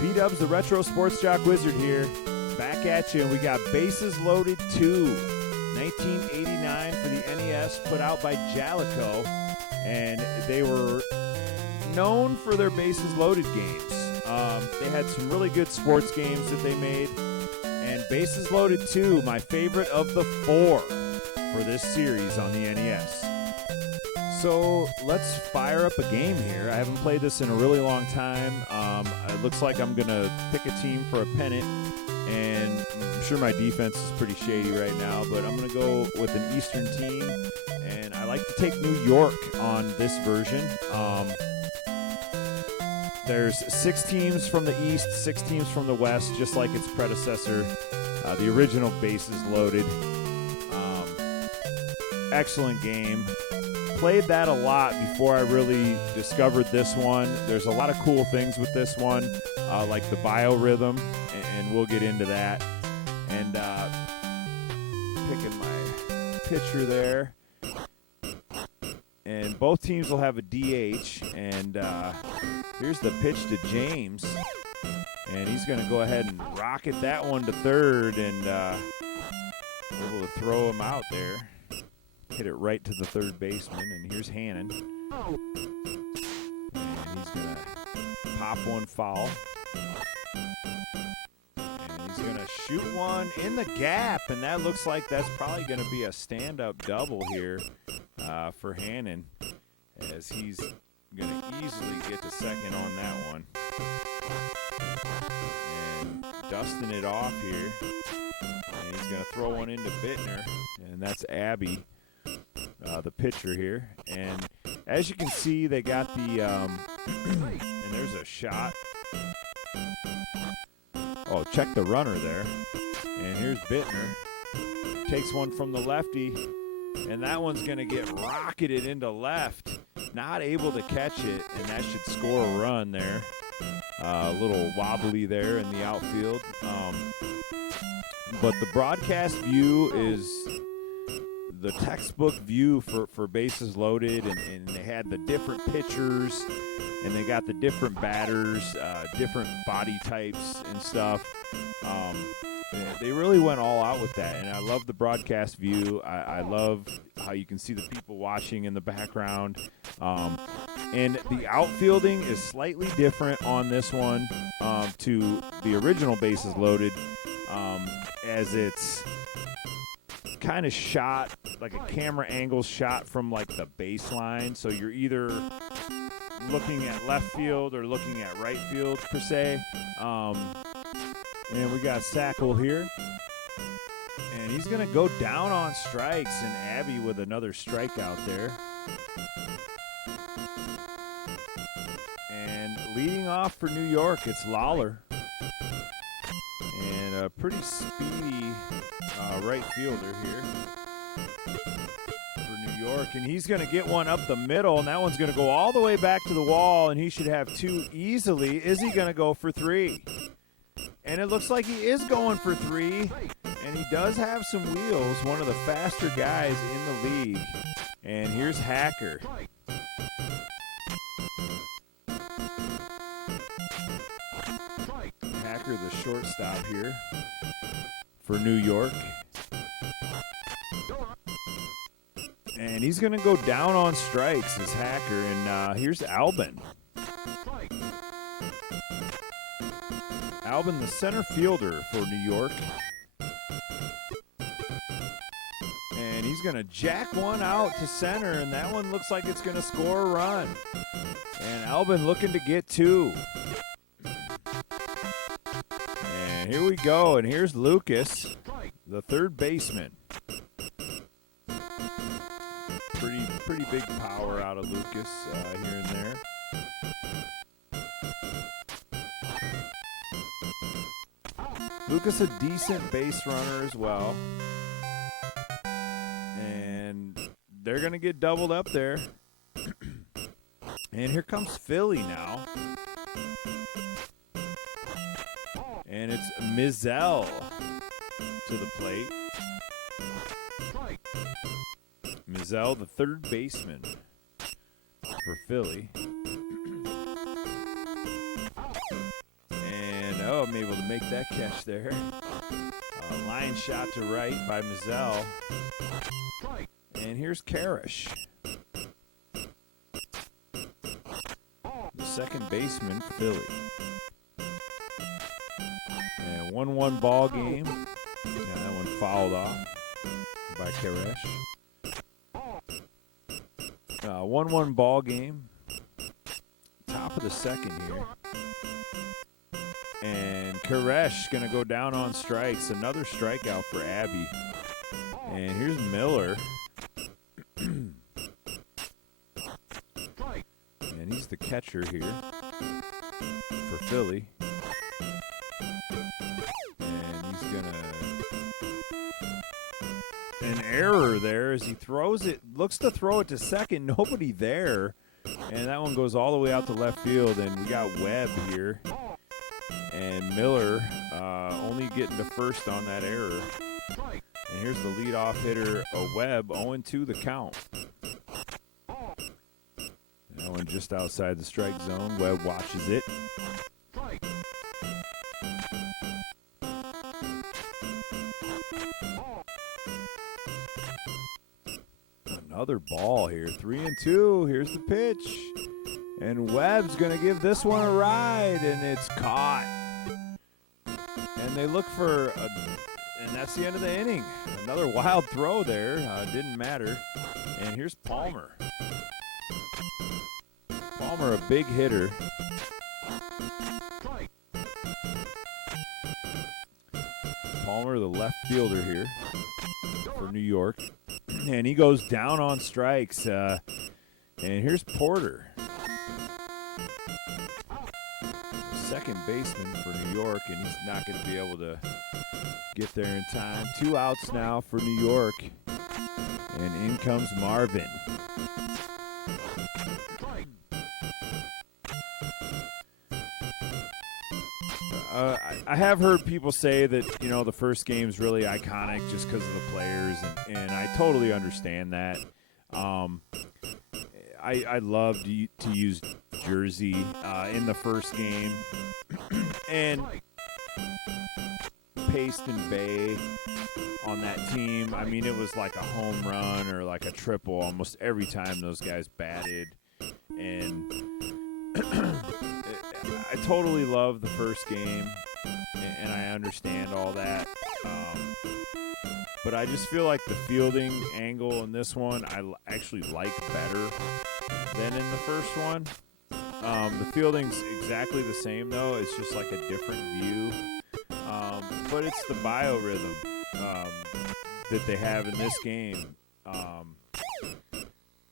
PDUBZ, the Retro Sports Jock Wizard here, back at you, and we got Bases Loaded 2, 1989 for the NES, put out by Jalico, and they were known for their Bases Loaded games. They had some really good sports games that they made, and Bases Loaded 2, my favorite of the four for this series on the NES. So let's fire up a game here. I haven't played this in a really long time. It looks like I'm going to pick a team for a pennant, and I'm sure my defense is pretty shady right now, but I'm going to go with an Eastern team, and I like to take New York on this version. There's 6 teams from the East, 6 teams from the West, just like its predecessor, the original Bases Loaded. Excellent game. Played that a lot before I really discovered this one. There's a lot of cool things with this one, like the biorhythm, and we'll get into that. And picking my pitcher there. And both teams will have a DH. And here's the pitch to James. And he's going to go ahead and rocket that one to third and able to throw him out there. Hit it right to the third baseman, and here's Hannon. And he's going to pop one foul. And he's going to shoot one in the gap, and that looks like that's probably going to be a stand-up double here for Hannon, as he's going to easily get to second on that one. And dusting it off here. And he's going to throw one into Bittner, and that's Abby. The pitcher here, and as you can see, they got the and there's a shot. Oh, check the runner there, and here's Bittner, takes one from the lefty, and that one's gonna get rocketed into left, not able to catch it, and that should score a run there. A little wobbly there in the outfield, but the broadcast view is the textbook view for Bases Loaded, and they had the different pitchers, and they got the different batters, different body types and stuff. They really went all out with that, and I love the broadcast view. I love how you can see the people watching in the background. And the outfielding is slightly different on this one to the original Bases Loaded, as it's kind of shot like a camera angle shot from like the baseline, so you're either looking at left field or looking at right field per se. And we got Sackle here, and he's gonna go down on strikes, and Abby with another strikeout there. And leading off for New York, it's Lawler, and a pretty speedy right fielder here for New York, and he's going to get one up the middle, and that one's going to go all the way back to the wall, and he should have 2 easily. Is he going to go for 3? And it looks like he is going for 3, and he does have some wheels, one of the faster guys in the league. And here's Hacker. Hacker, the shortstop here for New York. And he's going to go down on strikes as Hacker. And here's Albin. Albin, the center fielder for New York. And he's going to jack one out to center, and that one looks like it's going to score a run. And Albin looking to get 2. And here we go, and here's Lucas, the third baseman. Pretty big power out of Lucas here and there. Lucas, a decent base runner as well. And they're going to get doubled up there. And here comes Philly now. And it's Mizell to the plate. Mizell, the third baseman for Philly. And make that catch there. Line shot to right by Mazzell. And here's Karish, the second baseman, Philly. And 1-1 ball game. That one fouled off by Karish. 1-1 ball game. Top of the second here. And Koresh going to go down on strikes. Another strikeout for Abby. And here's Miller. And he's the catcher here for Philly. And he's going to... An error there as he throws it. Looks to throw it to second. Nobody there. And that one goes all the way out to left field. And we got Webb here. And Miller only getting to first on that error. And here's the leadoff hitter, Webb, 0-2 the count. That one just outside the strike zone. Webb watches it. Another ball here, 3-2. Here's the pitch. And Webb's going to give this one a ride, and it's caught. And they look for, and that's the end of the inning. Another wild throw there. Didn't matter. And here's Palmer. Palmer, a big hitter. Palmer, the left fielder here for New York. And he goes down on strikes. And here's Porter. Second baseman for New York, and he's not going to be able to get there in time. 2 outs now for New York, and in comes Marvin. I have heard people say that, you know, the first game's really iconic just because of the players, and I totally understand that. I love to use jersey in the first game. And Paste and Bay on that team, I mean, it was like a home run or like a triple almost every time those guys batted. And I totally love the first game, and I understand all that. But I just feel like the fielding angle in this one I actually like better than in the first one. The fielding's exactly the same, though. It's just like a different view. But it's the biorhythm that they have in this game.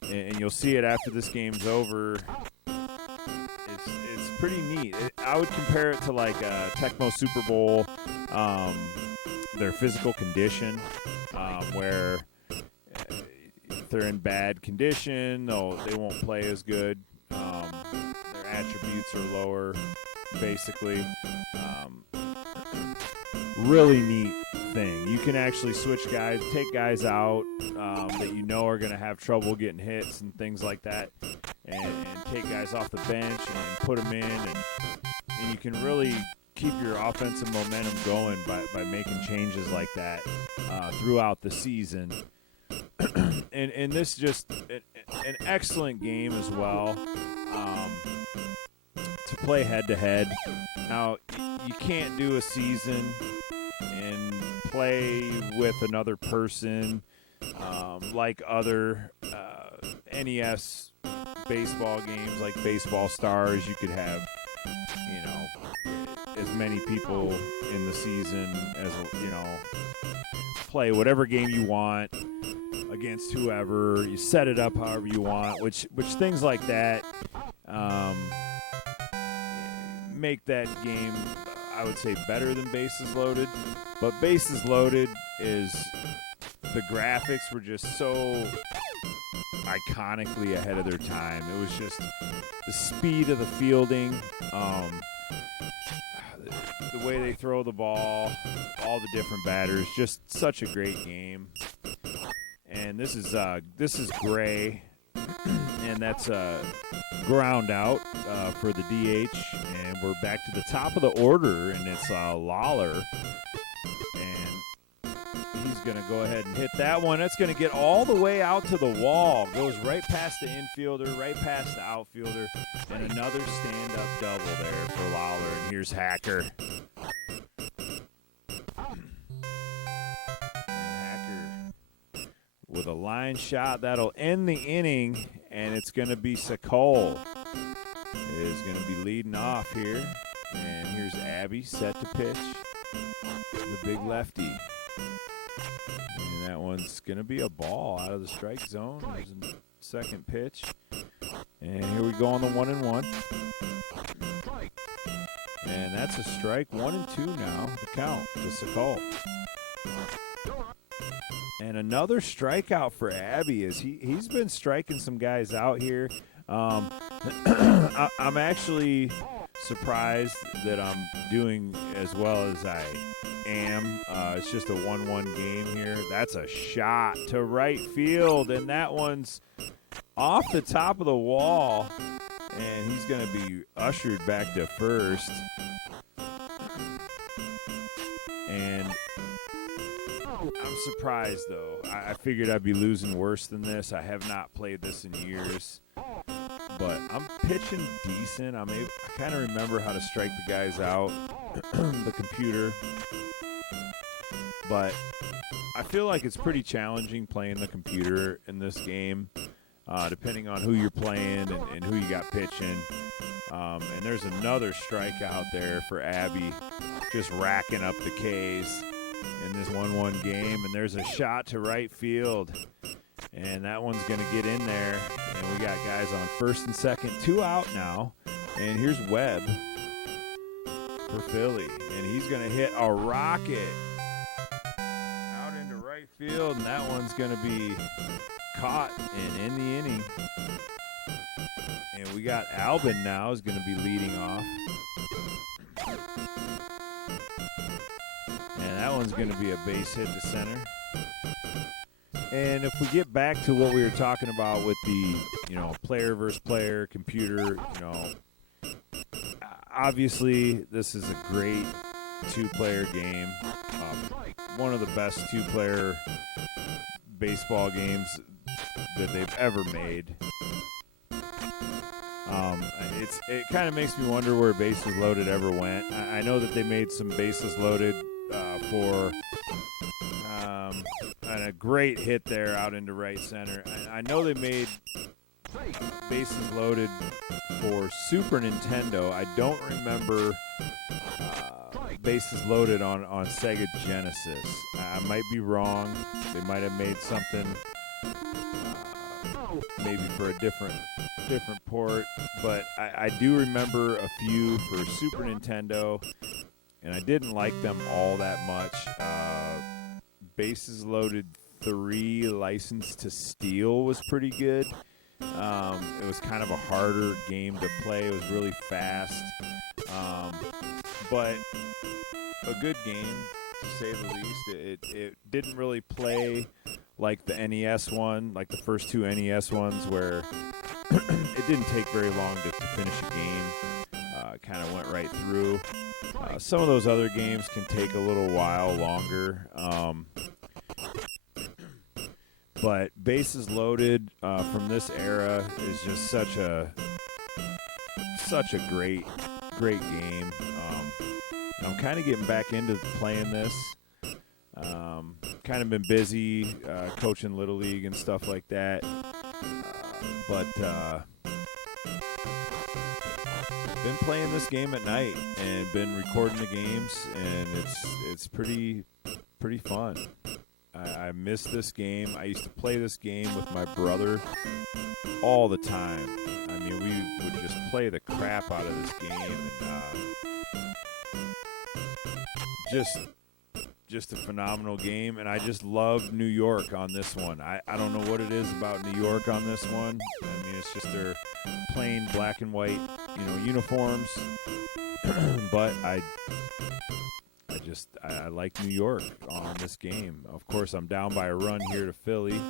And you'll see it after this game's over. It's pretty neat. I would compare it to like Tecmo Super Bowl, their physical condition, where if they're in bad condition, they won't play as good. Their attributes are lower, basically. Really neat thing. You can actually switch guys, take guys out that you know are going to have trouble getting hits and things like that, and take guys off the bench and put them in, and you can really keep your offensive momentum going by making changes like that throughout the season. And this just an excellent game as well to play head-to-head. Now, you can't do a season and play with another person like other NES baseball games, like Baseball Stars. You could have, you know, as many people in the season as, you know, play whatever game you want against whoever. You set it up however you want, which things like that make that game, I would say, better than Bases Loaded. But Bases Loaded is, the graphics were just so iconically ahead of their time. It was just the speed of the fielding, the way they throw the ball, all the different batters, just such a great game. And this is Gray, and that's ground out for the DH, and we're back to the top of the order, and it's Lawler. And he's going to go ahead and hit that one. That's going to get all the way out to the wall. Goes right past the infielder, right past the outfielder, and another stand-up double there for Lawler. And here's Hacker. With a line shot that'll end the inning, and it's going to be Sakol is going to be leading off here. And here's Abby set to pitch, the big lefty. And that one's going to be a ball out of the strike zone. There's a second pitch. And here we go on the 1-1. And that's a strike. 1-2 now, the count to Sakol. And another strikeout for Abby as he's been striking some guys out here. I'm actually surprised that I'm doing as well as I am. It's just a 1-1 game here. That's a shot to right field, and that one's off the top of the wall, and he's going to be ushered back to first. And I'm surprised, though. I figured I'd be losing worse than this. I have not played this in years. But I'm pitching decent. I kind of remember how to strike the guys out, the computer. But I feel like it's pretty challenging playing the computer in this game, depending on who you're playing and who you got pitching. And there's another strikeout there for Abby, just racking up the Ks in this 1-1 game. And there's a shot to right field. And that one's going to get in there. And we got guys on first and second. 2 out now. And here's Webb for Philly. And he's going to hit a rocket out into right field. And that one's going to be caught and in the inning. And we got Albin now is going to be leading off. And that one's going to be a base hit to center. And if we get back to what we were talking about with the, player versus player, computer, obviously this is a great 2-player game. One of the best 2-player baseball games that they've ever made. It kind of makes me wonder where Bases Loaded ever went. I know that they made some Bases Loaded for and a great hit there out into right center. I know they made Bases Loaded for Super Nintendo. I don't remember Bases Loaded on Sega Genesis. I might be wrong. They might have made something maybe for a different port, but I do remember a few for Super Nintendo, and I didn't like them all that much. Bases Loaded 3 License to Steal was pretty good. It was kind of a harder game to play. It was really fast, but a good game to say the least. It didn't really play like the NES one, like the first 2 NES ones, where it didn't take very long to finish a game. It kind of went right through. Some of those other games can take a little while longer. But Bases Loaded from this era is just such a great game. I'm kind of getting back into playing this. Kind of been busy coaching Little League and stuff like that. But been playing this game at night and been recording the games, and it's pretty fun. I miss this game. I used to play this game with my brother all the time. I mean, we would just play the crap out of this game, and just a phenomenal game. And I just love New York on this one. I don't know what it is about New York on this one. I mean, it's just their plain black and white, uniforms. But I like New York on this game. Of course, I'm down by a run here to Philly,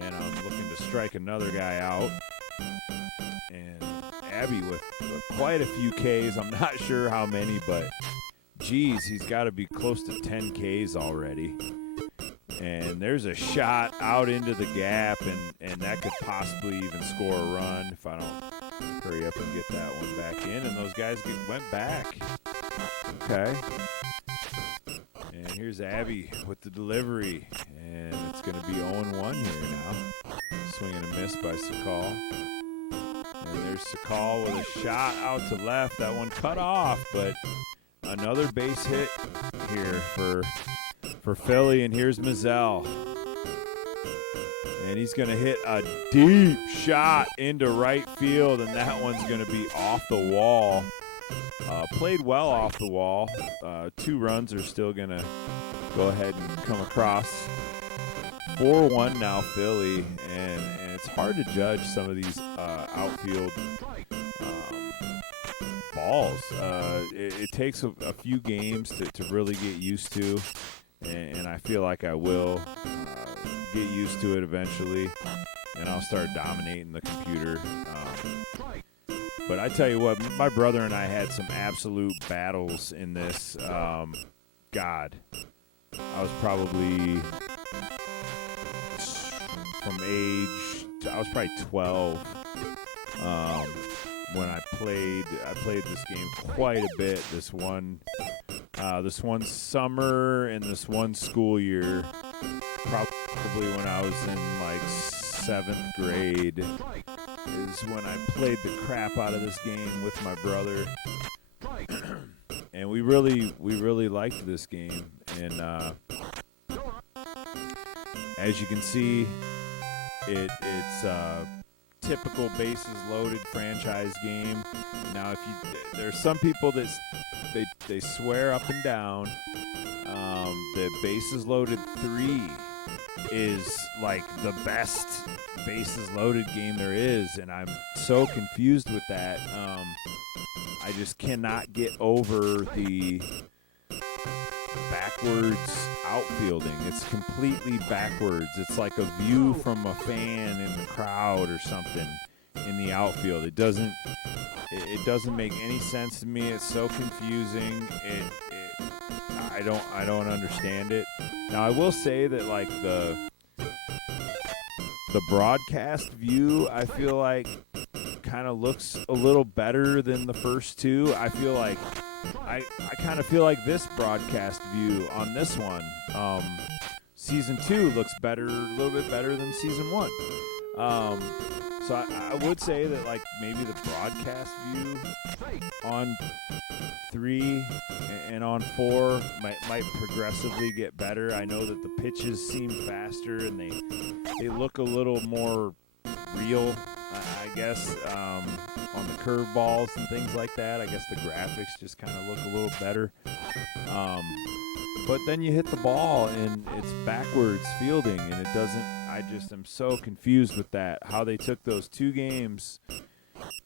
and I'm looking to strike another guy out. And Abby with quite a few Ks. I'm not sure how many, but geez, he's got to be close to 10 Ks already. And there's a shot out into the gap, and that could possibly even score a run if I don't hurry up and get that one back in. And those guys went back. Okay. And here's Abby with the delivery. And it's going to be 0-1 here now. Swing and a miss by Sakal. And there's Sakal with a shot out to left. That one cut off, but another base hit here for Philly. And here's Mazzell. And he's going to hit a deep shot into right field, and that one's going to be off the wall. Played well off the wall. 2 runs are still going to go ahead and come across. 4-1 now Philly, and it's hard to judge some of these outfield balls. It takes a few games to really get used to, and I feel like I will get used to it eventually, and I'll start dominating the computer. But I tell you what, my brother and I had some absolute battles in this. God, I was probably I was probably 12 when I played this game quite a bit. This one summer and this one school year, probably when I was in like 7th grade, is when I played the crap out of this game with my brother. And we really liked this game. And as you can see, it's a typical bases loaded franchise game. Now, there's some people that they swear up and down that bases loaded 3 is like the best bases loaded game there is, and I'm so confused with that. I just cannot get over the backwards outfielding. It's completely backwards. It's like a view from a fan in the crowd or something in the outfield. It doesn't make any sense to me. It's so confusing. I don't understand it. Now I will say that like the broadcast view, I feel like kind of looks a little better than the first 2. I feel like I kind of feel like this broadcast view on this one, season 2 looks better, a little bit better than season 1. So I would say that like maybe the broadcast view on 3 and on 4 might progressively get better. I know that the pitches seem faster and they look a little more real, I guess, on the curveballs and things like that. I guess the graphics just kind of look a little better. But then you hit the ball and it's backwards fielding, and it doesn't. I just am so confused with that. How they took those 2 games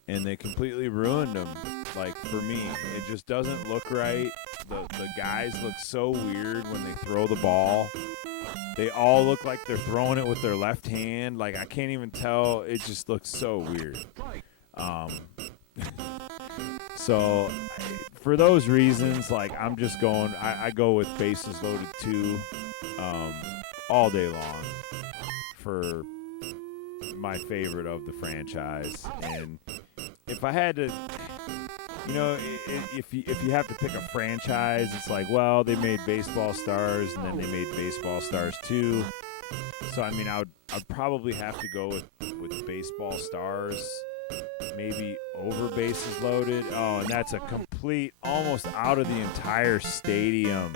and they completely ruined them. Like for me, it just doesn't look right. The guys look so weird when they throw the ball. They all look like they're throwing it with their left hand. Like I can't even tell. It just looks so weird. So for those reasons, like I'm just going. I go with bases loaded 2 all day long for my favorite of the franchise. And if I had to, if you have to pick a franchise, it's like, well, they made Baseball Stars and then they made Baseball Stars 2. So I mean, I'd probably have to go with Baseball Stars, maybe over Bases Loaded. Oh, and that's a complete, almost out of the entire stadium.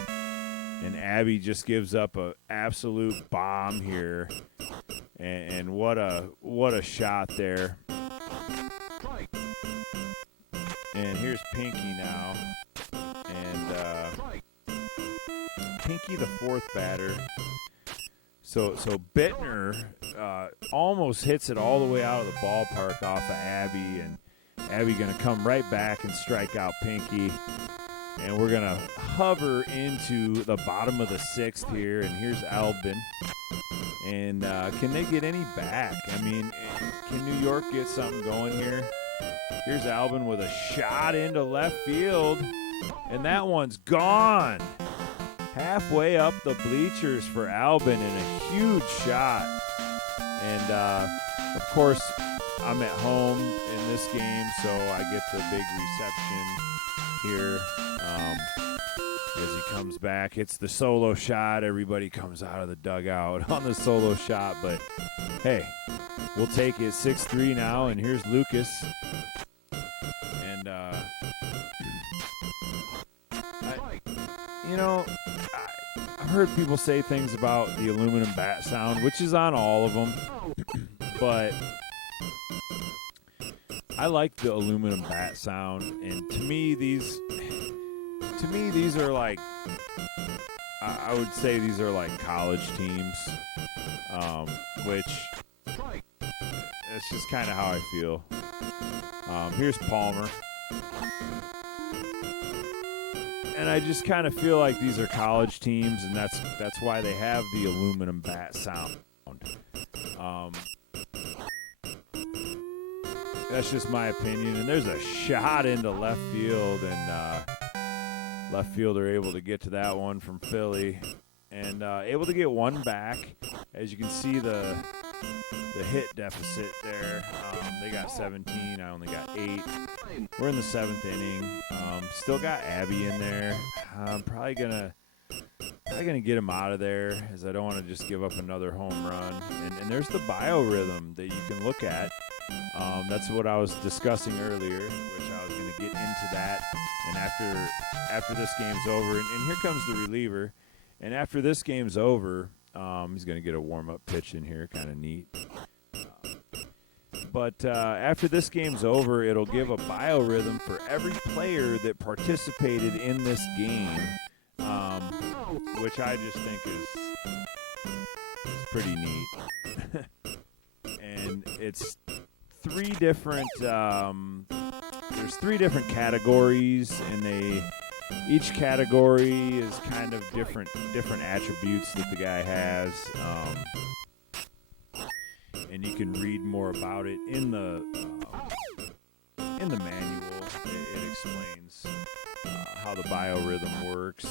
And Abby just gives up a absolute bomb here. And what a shot there. And here's Pinky now. And Pinky, the 4th batter. So Bittner almost hits it all the way out of the ballpark off of Abby, and Abby going to come right back and strike out Pinky. And we're going to hover into the bottom of the 6th here, and here's Albin. And can they get any back? I mean, can New York get something going here? Here's Albin with a shot into left field, and that one's gone. Halfway up the bleachers for Albin, and a huge shot. And, of course, I'm at home in this game, so I get the big reception here as he comes back. It's the solo shot. Everybody comes out of the dugout on the solo shot, but hey, we'll take it. 6-3 now, and here's Lucas. And, I've heard people say things about the aluminum bat sound, which is on all of them, but I like the aluminum bat sound, and to me these are like, I would say these are like college teams, which that's just kind of how I feel. Here's Palmer. And I just kind of feel like these are college teams, and that's why they have the aluminum bat sound. That's just my opinion. And there's a shot into left field, and left fielder able to get to that one from Philly, and able to get one back. As you can see, the hit deficit there. They got 17. I only got 8. We're in the 7th inning. Still got Abby in there. I'm probably gonna get him out of there, as I don't want to just give up another home run. And there's the biorhythm that you can look at. That's what I was discussing earlier, which I was going to get into that. And after this game's over, and here comes the reliever. And after this game's over, he's going to get a warm-up pitch in here, kind of neat. But after this game's over, it'll give a biorhythm for every player that participated in this game, which I just think is pretty neat. And it's 3 different. There's 3 different categories, and each category is kind of different attributes that the guy has. And you can read more about it in the manual. It explains how the biorhythm works,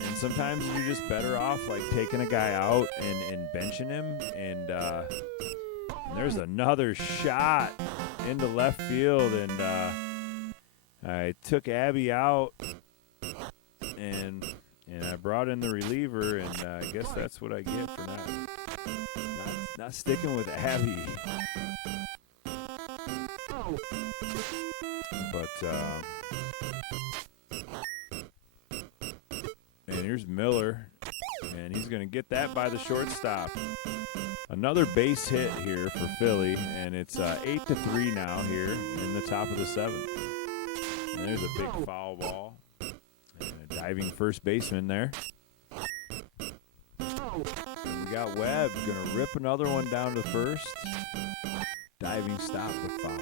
and sometimes you're just better off like taking a guy out and benching him. And there's another shot into left field, and I took Abby out, and I brought in the reliever, and I guess that's what I get for not sticking with Abby. But and here's Miller, and he's going to get that by the shortstop. Another base hit here for Philly, and it's 8-3 now here in the top of the 7th. And there's a big foul ball, and a diving first baseman there. We got Webb going to rip another one down to first. Diving stop with foul.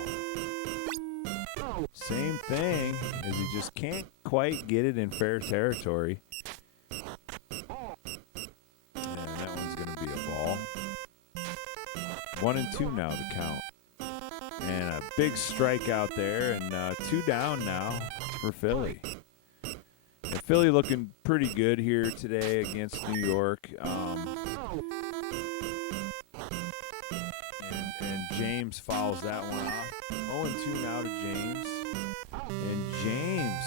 Same thing, as he just can't quite get it in fair territory. And that one's going to be a ball. 1-2 now to count. And a big strikeout there, and 2 down now for Philly. And Philly looking pretty good here today against New York. And James fouls that one off. 0-2 now to James. And James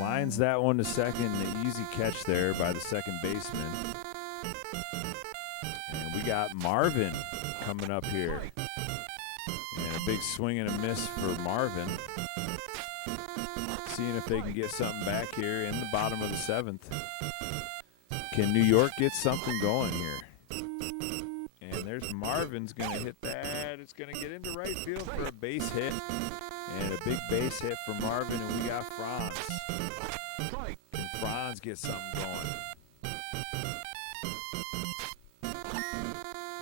lines that one to second. An easy catch there by the second baseman. And we got Marvin coming up here. And a big swing and a miss for Marvin. Seeing if they can get something back here in the bottom of the 7th. Can New York get something going here? And there's Marvin's going to hit that. It's going to get into right field for a base hit. And a big base hit for Marvin, and we got Franz. Can Franz get something going?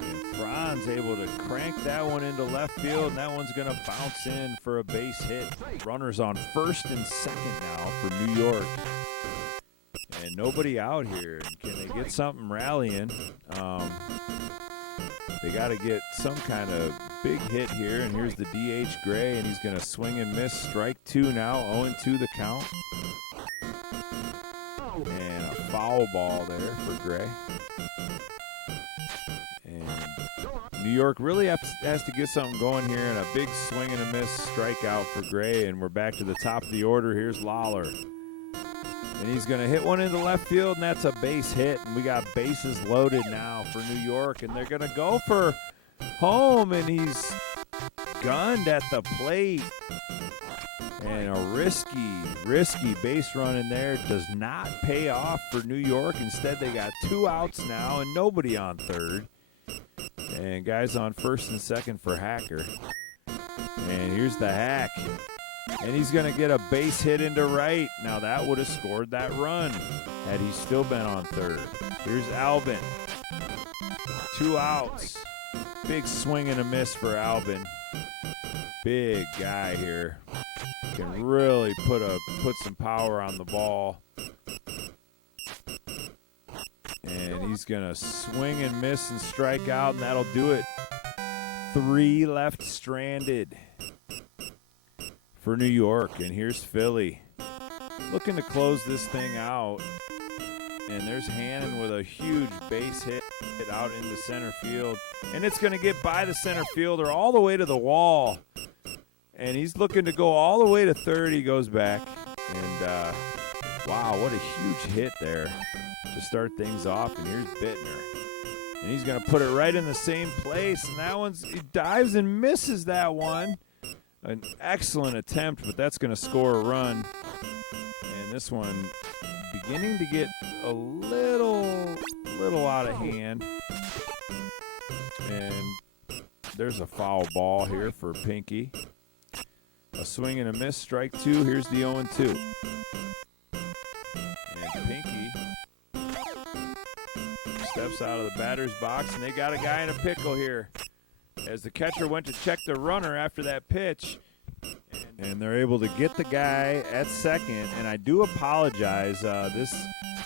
And Franz able to crank that one into left field, and that one's going to bounce in for a base hit. Runners on first and second now for New York. And nobody out here. Can they get something rallying? They got to get some kind of big hit here, and here's the DH Gray, and he's going to swing and miss. Strike 2 now, 0-2 the count. And a foul ball there for Gray. And New York really has to get something going here, and a big swing and a miss strikeout for Gray, and we're back to the top of the order. Here's Lawler. And he's going to hit one into left field, and that's a base hit. And we got bases loaded now for New York, and they're going to go for home, and he's gunned at the plate. And a risky base run in there does not pay off for New York. Instead, they got 2 outs now and nobody on third. And guys on first and second for Hacker. And here's the hack. And he's going to get a base hit into right. Now that would have scored that run had he still been on third. Here's Albin. 2 outs. Big swing and a miss for Albin. Big guy here. Can really put some power on the ball. And he's going to swing and miss and strike out, and that'll do it. 3 left stranded for New York. And here's Philly looking to close this thing out. And there's Hannon with a huge base hit out into center field. And it's going to get by the center fielder all the way to the wall. And he's looking to go all the way to third. He goes back. And, wow, what a huge hit there to start things off. And here's Bittner. And he's going to put it right in the same place. And that he dives and misses that one. An excellent attempt, but that's going to score a run. And this one beginning to get a little out of hand. And there's a foul ball here for Pinky. A swing and a miss, strike 2. Here's the 0-2. And Pinky steps out of the batter's box, and they got a guy in a pickle here as the catcher went to check the runner after that pitch. And they're able to get the guy at second. And I do apologize. This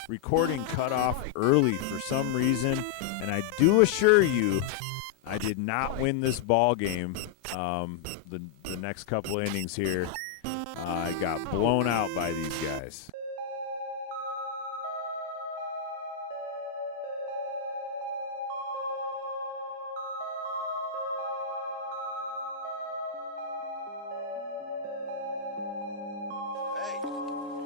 recording cut off early for some reason. And I do assure you, I did not win this ball game. The next couple innings here, I got blown out by these guys.